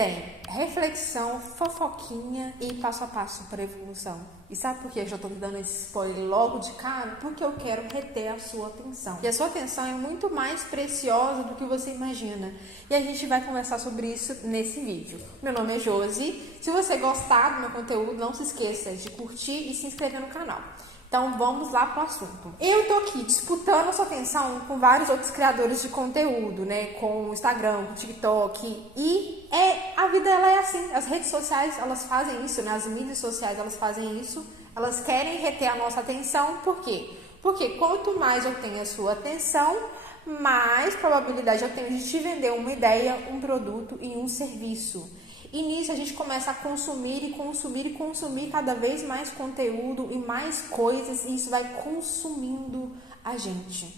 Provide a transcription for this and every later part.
Tem reflexão, fofoquinha e passo a passo para evolução. E sabe por que eu já estou dando esse spoiler logo de cara? Porque eu quero reter a sua atenção. E a sua atenção é muito mais preciosa do que você imagina. E a gente vai conversar sobre isso nesse vídeo. Meu nome é Josi. Se você gostar do meu conteúdo, não se esqueça de curtir e se inscrever no canal. Então vamos lá pro assunto. Eu tô aqui disputando a sua atenção com vários outros criadores de conteúdo, né? Com o Instagram, com o TikTok. E a vida ela é assim. As redes sociais, elas fazem isso, né? As mídias sociais, elas fazem isso. Elas querem reter a nossa atenção. Por quê? Porque quanto mais eu tenho a sua atenção, mais probabilidade eu tenho de te vender uma ideia, um produto e um serviço. E nisso a gente começa a consumir e consumir e consumir cada vez mais conteúdo e mais coisas, e isso vai consumindo a gente.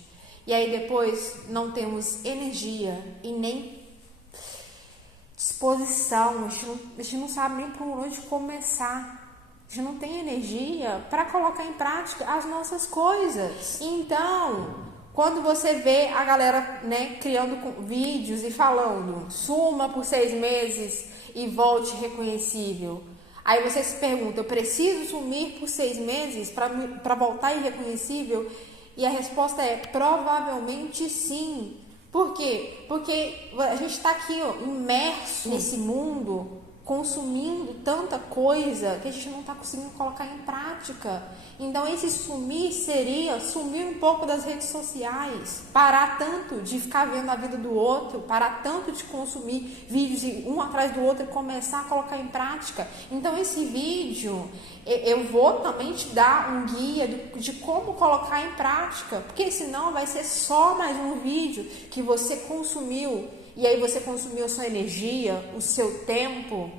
E aí depois não temos energia e nem disposição, a gente não sabe nem por onde começar. A gente não tem energia para colocar em prática as nossas coisas. Então, quando você vê a galera, né, criando vídeos e falando, suma por 6 meses e volte reconhecível. Aí você se pergunta, eu preciso sumir por 6 meses para voltar irreconhecível? E a resposta é provavelmente sim. Por quê? Porque a gente está aqui, ó, imerso nesse mundo, consumindo tanta coisa que a gente não está conseguindo colocar em prática. Então esse sumir seria sumir um pouco das redes sociais, parar tanto de ficar vendo a vida do outro, parar tanto de consumir vídeos um atrás do outro e começar a colocar em prática. Então esse vídeo eu vou também te dar um guia de como colocar em prática, porque senão vai ser só mais um vídeo que você consumiu. E aí você consumiu a sua energia, o seu tempo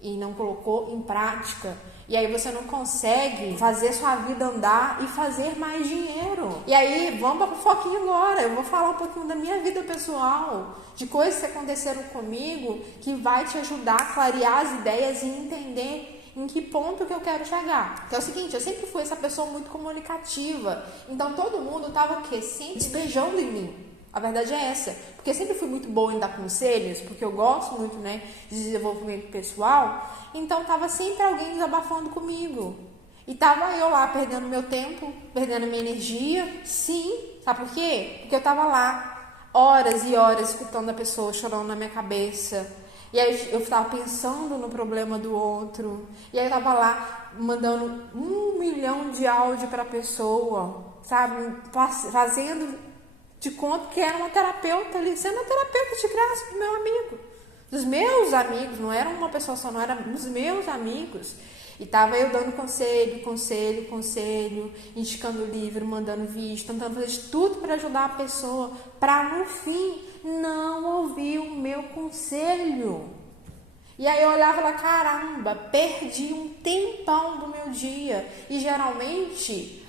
e não colocou em prática. E aí você não consegue fazer sua vida andar e fazer mais dinheiro. E aí, vamos para o foquinho agora. Eu vou falar um pouquinho da minha vida pessoal, de coisas que aconteceram comigo, que vai te ajudar a clarear as ideias e entender em que ponto que eu quero chegar. Que é o seguinte, eu sempre fui essa pessoa muito comunicativa. Então todo mundo tava o quê? Sempre despejando em mim. A verdade é essa, porque eu sempre fui muito boa em dar conselhos, porque eu gosto muito, né, de desenvolvimento pessoal, então tava sempre alguém desabafando comigo. E tava eu lá perdendo meu tempo, perdendo minha energia, sim, sabe por quê? Porque eu tava lá horas e horas escutando a pessoa chorando na minha cabeça, e aí eu tava pensando no problema do outro, e aí eu tava lá mandando 1 milhão de áudio pra pessoa, sabe, fazendo de conta que era uma terapeuta ali, sendo uma terapeuta de graça do meu amigo, dos meus amigos, não era uma pessoa só, não, era dos meus amigos. E tava eu dando conselho, indicando livro, mandando vídeo, tentando fazer de tudo para ajudar a pessoa, para no fim não ouvir o meu conselho. E aí eu olhava lá, caramba, perdi um tempão do meu dia. E geralmente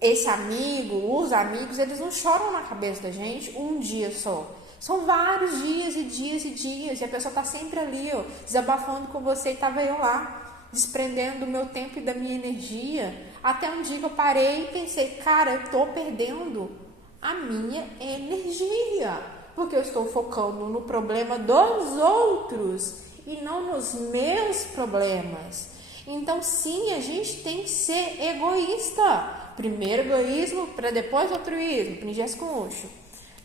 esse amigo, os amigos, eles não choram na cabeça da gente um dia só. São vários dias e dias e dias. E a pessoa tá sempre ali, ó, desabafando com você. E tava eu lá, desprendendo do meu tempo e da minha energia. Até um dia que eu parei e pensei, cara, eu tô perdendo a minha energia. Porque eu estou focando no problema dos outros e não nos meus problemas. Então sim, a gente tem que ser egoísta. Primeiro egoísmo, para depois altruísmo. Aprendi isso com o Osho.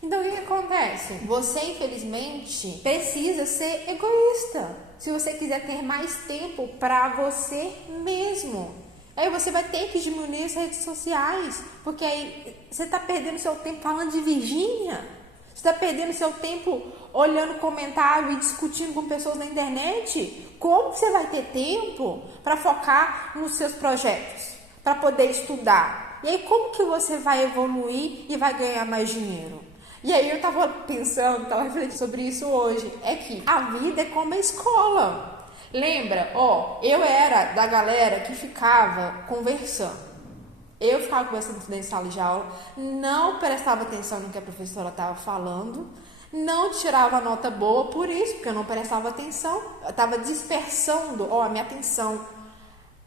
Então o que acontece? Você, infelizmente, precisa ser egoísta. Se você quiser ter mais tempo para você mesmo. Aí você vai ter que diminuir as redes sociais. Porque aí você está perdendo seu tempo falando de Virgínia. Você está perdendo seu tempo olhando comentário e discutindo com pessoas na internet. Como você vai ter tempo para focar nos seus projetos? Para poder estudar. E aí como que você vai evoluir e vai ganhar mais dinheiro? E aí eu tava pensando, tava refletindo sobre isso hoje. É que a vida é como a escola. Lembra? Eu era da galera que ficava conversando. Eu ficava conversando dentro da sala de aula, não prestava atenção no que a professora estava falando, não tirava nota boa por isso, porque eu não prestava atenção. Eu estava dispersando a minha atenção.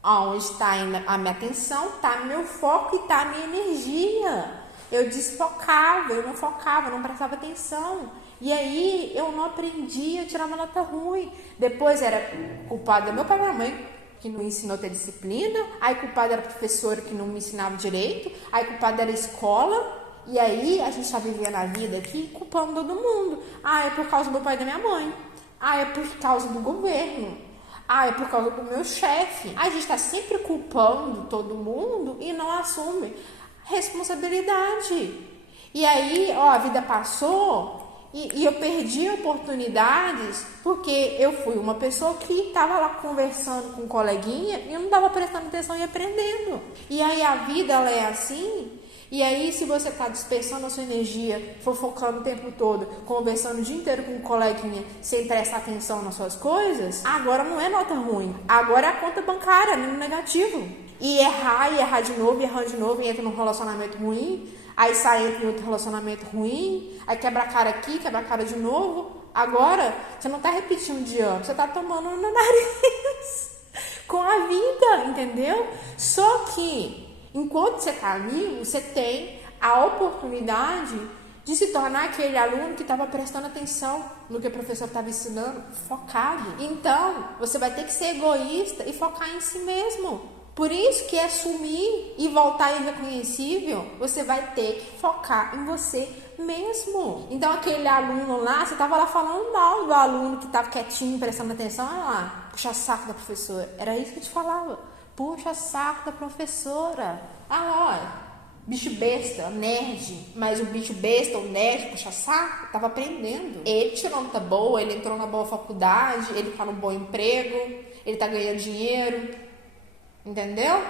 Onde está a minha atenção, está meu foco e está a minha energia. Eu desfocava, eu não focava, não prestava atenção. E aí eu não aprendi a tirar uma nota ruim. Depois era culpado do meu pai e minha mãe, que não me ensinou a ter disciplina. Aí culpado era a professora que não me ensinava direito. Aí culpado era a escola. E aí a gente tá vivendo a vida aqui culpando todo mundo. Ah, é por causa do meu pai e da minha mãe. Ah, é por causa do governo. Ah, é por causa do meu chefe. A gente tá sempre culpando todo mundo e não assume responsabilidade. E aí, ó, a vida passou e eu perdi oportunidades porque eu fui uma pessoa que estava lá conversando com um coleguinha e eu não estava prestando atenção e aprendendo. E aí a vida, ela é assim. E aí, se você está dispersando a sua energia, fofocando o tempo todo, conversando o dia inteiro com um coleguinha, sem prestar atenção nas suas coisas, agora não é nota ruim. Agora é a conta bancária, número negativo. E errar de novo, e entra num relacionamento ruim, aí sai entra em outro relacionamento ruim, aí quebra a cara aqui, quebra a cara de novo. Agora, você não está repetindo de ano, você está tomando no nariz com a vida, entendeu? Só que enquanto você está ali, você tem a oportunidade de se tornar aquele aluno que estava prestando atenção no que o professor estava ensinando, focado. Então, você vai ter que ser egoísta e focar em si mesmo. Por isso que assumir e voltar irreconhecível, você vai ter que focar em você mesmo. Então, aquele aluno lá, você estava lá falando mal do aluno que estava quietinho, prestando atenção, olha lá, puxa saco da professora. Era isso que eu te falava. Puxa saco da professora. Ah, olha, bicho besta, nerd. Mas o bicho besta, o nerd, puxa saco, tava aprendendo. Ele tirou nota boa, ele entrou na boa faculdade, ele tá no bom emprego, ele tá ganhando dinheiro. Entendeu?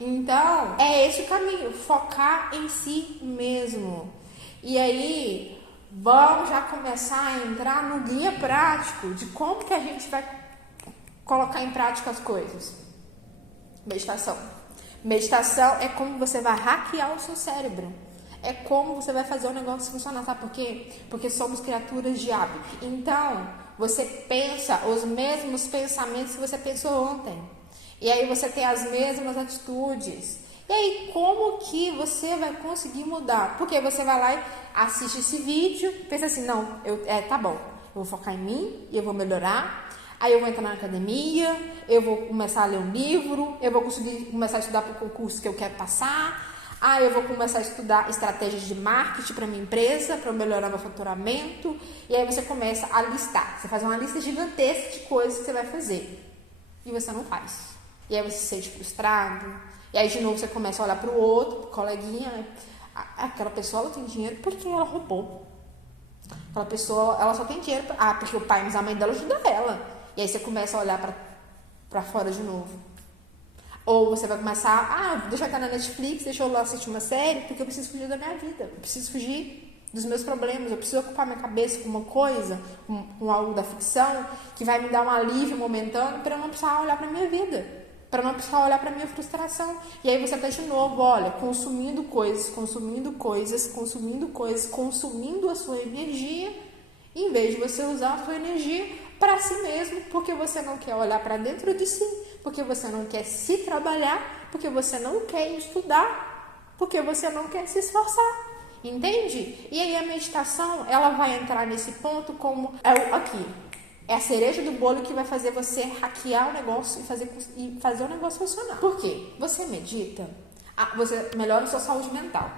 Então, é esse o caminho. Focar em si mesmo. E aí, vamos já começar a entrar no guia prático de como que a gente vai colocar em prática as coisas. Meditação. Meditação é como você vai hackear o seu cérebro. É como você vai fazer o negócio funcionar. Sabe por quê? Porque somos criaturas de hábito. Então, você pensa os mesmos pensamentos que você pensou ontem. E aí você tem as mesmas atitudes. E aí, como que você vai conseguir mudar? Porque você vai lá e assiste esse vídeo, pensa assim, não, tá bom, eu vou focar em mim e eu vou melhorar. Aí eu vou entrar na academia, eu vou começar a ler um livro, eu vou conseguir começar a estudar para o concurso que eu quero passar. Ah, eu vou começar a estudar estratégias de marketing para minha empresa, para melhorar meu faturamento. E aí você começa a listar. Você faz uma lista gigantesca de coisas que você vai fazer. E você não faz. E aí você se sente frustrado. E aí de novo você começa a olhar para o outro, pro coleguinha. Aquela pessoa, ela tem dinheiro porque ela roubou. Aquela pessoa, ela só tem dinheiro porque o pai e a mãe dela ajudam ela. E aí você começa a olhar pra fora de novo. Ou você vai começar, deixa eu entrar na Netflix, deixa eu lá assistir uma série, porque eu preciso fugir da minha vida. Eu preciso fugir dos meus problemas. Eu preciso ocupar minha cabeça com uma coisa, com algo da ficção, que vai me dar um alívio momentâneo para eu não precisar olhar pra minha vida. Para não precisar olhar pra minha frustração. E aí você tá de novo, olha, consumindo coisas, consumindo a sua energia, em vez de você usar a sua energia para si mesmo, porque você não quer olhar para dentro de si, porque você não quer se trabalhar, porque você não quer estudar, porque você não quer se esforçar, entende? E aí a meditação, ela vai entrar nesse ponto como é a cereja do bolo que vai fazer você hackear o negócio e fazer o negócio funcionar. Por quê? Você medita, você melhora a sua saúde mental.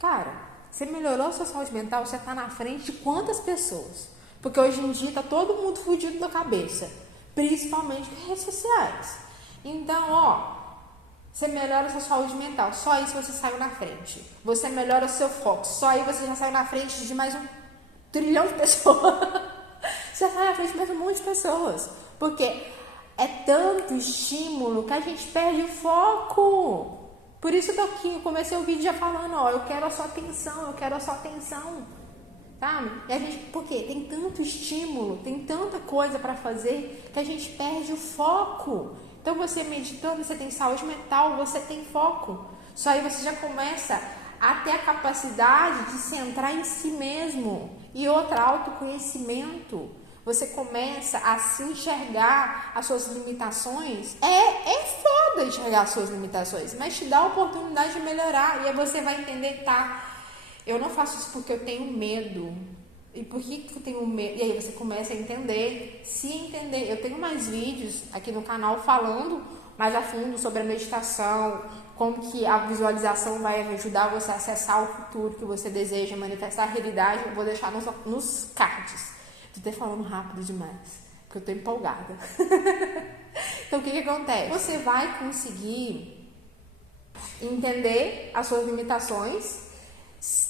Cara, você melhorou a sua saúde mental, você tá na frente de quantas pessoas? Porque hoje em dia tá todo mundo fudido da cabeça, principalmente com redes sociais. Então, você melhora a sua saúde mental, só isso você saiu na frente. Você melhora o seu foco, só aí você já saiu na frente de mais 1 trilhão de pessoas. Você já sai na frente de mais um monte de pessoas. Porque é tanto estímulo que a gente perde o foco. Por isso que eu comecei o vídeo já falando, eu quero a sua atenção, sabe? E a gente, porque tem tanto estímulo, tem tanta coisa para fazer que a gente perde o foco. Então você meditando, você tem saúde mental, você tem foco. Só aí você já começa a ter a capacidade de se centrar em si mesmo. E outra, autoconhecimento. Você começa a se enxergar as suas limitações. É foda enxergar as suas limitações, mas te dá a oportunidade de melhorar. E aí você vai entender, eu não faço isso porque eu tenho medo. E por que eu tenho medo? E aí você começa a entender, se entender. Eu tenho mais vídeos aqui no canal falando mais a fundo sobre a meditação, como que a visualização vai ajudar você a acessar o futuro que você deseja, manifestar a realidade. Eu vou deixar nos cards. Tô até falando rápido demais, porque eu tô empolgada. Então o que acontece? Você vai conseguir entender as suas limitações.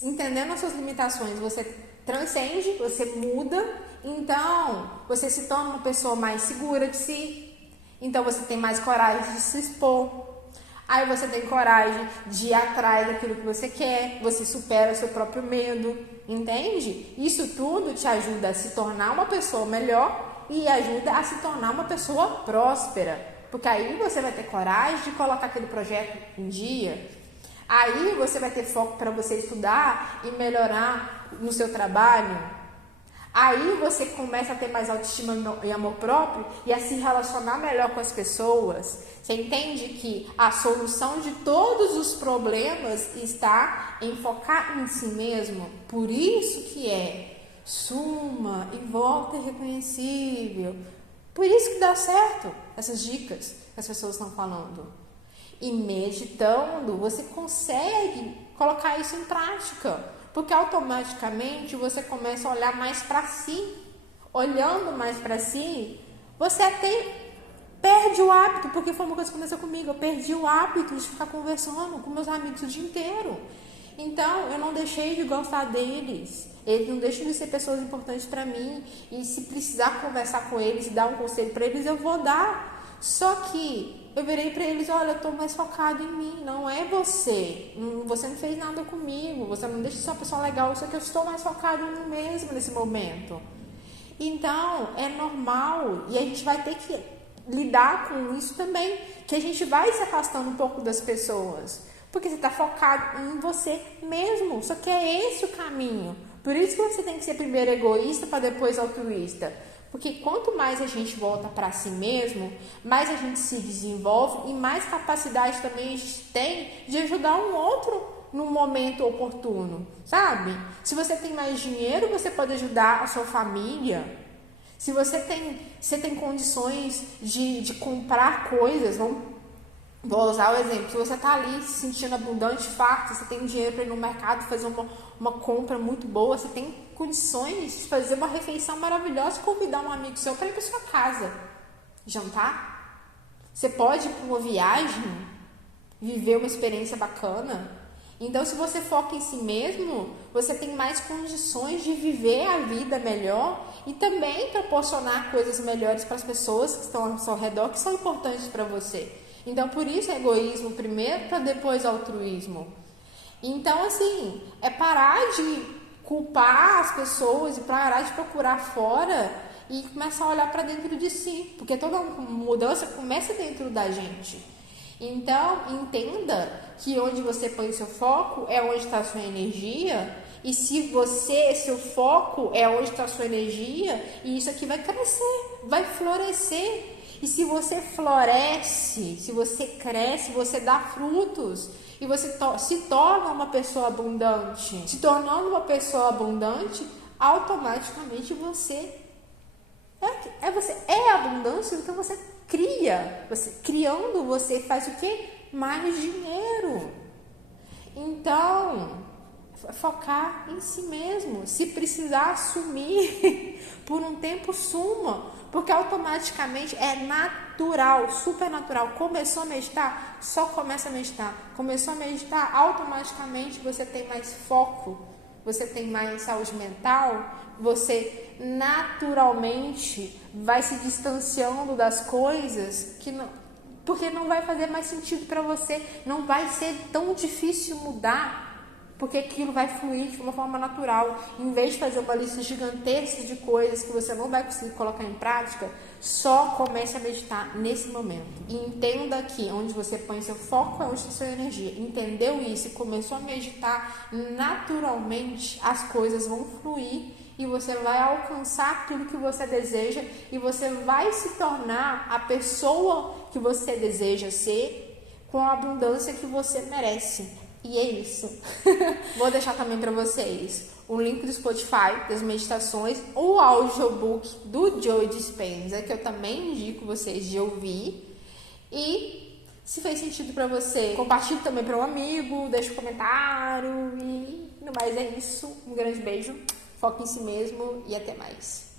Entendendo as suas limitações, você transcende, você muda, então você se torna uma pessoa mais segura de si, então você tem mais coragem de se expor, aí você tem coragem de ir atrás daquilo que você quer, você supera o seu próprio medo, entende? Isso tudo te ajuda a se tornar uma pessoa melhor e ajuda a se tornar uma pessoa próspera, porque aí você vai ter coragem de colocar aquele projeto em dia. Aí você vai ter foco para você estudar e melhorar no seu trabalho. Aí você começa a ter mais autoestima e amor próprio e a se relacionar melhor com as pessoas. Você entende que a solução de todos os problemas está em focar em si mesmo? Por isso que suma e volta irreconhecível. Por isso que dá certo essas dicas que as pessoas estão falando. E meditando, você consegue colocar isso em prática, porque automaticamente você começa a olhar mais para si. Olhando mais para si, você até perde o hábito, porque foi uma coisa que aconteceu comigo. Eu perdi o hábito de ficar conversando com meus amigos o dia inteiro. Então, eu não deixei de gostar deles. Eles não deixam de ser pessoas importantes para mim. E se precisar conversar com eles e dar um conselho para eles, eu vou dar. Só que eu virei para eles, olha, eu estou mais focado em mim, não é você. Você não fez nada comigo, você não deixa de ser uma pessoa legal, só que eu estou mais focado em mim mesmo nesse momento. Então, é normal e a gente vai ter que lidar com isso também, que a gente vai se afastando um pouco das pessoas, porque você está focado em você mesmo, só que é esse o caminho. Por isso que você tem que ser primeiro egoísta para depois altruísta. Porque quanto mais a gente volta para si mesmo, mais a gente se desenvolve e mais capacidade também a gente tem de ajudar um outro no momento oportuno, sabe? Se você tem mais dinheiro, você pode ajudar a sua família. Se você tem condições de comprar coisas, vou usar o exemplo, se você está ali se sentindo abundante, farto, você tem dinheiro para ir no mercado fazer uma compra muito boa, você tem condições de fazer uma refeição maravilhosa e convidar um amigo seu para ir para sua casa jantar. Você pode ir para uma viagem, viver uma experiência bacana. Então, se você foca em si mesmo, você tem mais condições de viver a vida melhor e também proporcionar coisas melhores para as pessoas que estão ao seu redor, que são importantes para você. Então, por isso é egoísmo primeiro, para depois altruísmo. Então, assim, é parar de culpar as pessoas e parar de procurar fora e começar a olhar para dentro de si, porque toda mudança começa dentro da gente. Então, entenda que onde você põe o seu foco é onde está a sua energia, e se seu foco é onde está a sua energia, e isso aqui vai crescer, vai florescer. E se você floresce, se você cresce, você dá frutos. E você se torna uma pessoa abundante. Se tornando uma pessoa abundante, automaticamente você é abundância, então você cria. Criando, você faz o quê? Mais dinheiro. Então, focar em si mesmo. Se precisar assumir por um tempo, suma. Porque automaticamente é natural, super natural. Começou a meditar, só começa a meditar. Começou a meditar, automaticamente você tem mais foco, você tem mais saúde mental, você naturalmente vai se distanciando das coisas que não, porque não vai fazer mais sentido para você, não vai ser tão difícil mudar. Porque aquilo vai fluir de uma forma natural. Em vez de fazer uma lista gigantesca de coisas que você não vai conseguir colocar em prática, só comece a meditar nesse momento. E entenda que onde você põe seu foco é onde está a sua energia. Entendeu isso e começou a meditar, naturalmente as coisas vão fluir e você vai alcançar tudo que você deseja e você vai se tornar a pessoa que você deseja ser com a abundância que você merece. E é isso. Vou deixar também para vocês o link do Spotify, das meditações, o audiobook do Joe Dispenza, que eu também indico vocês de ouvir. E se fez sentido pra você, compartilhe também para um amigo, deixa um comentário. E no mais é isso. Um grande beijo, foque em si mesmo e até mais.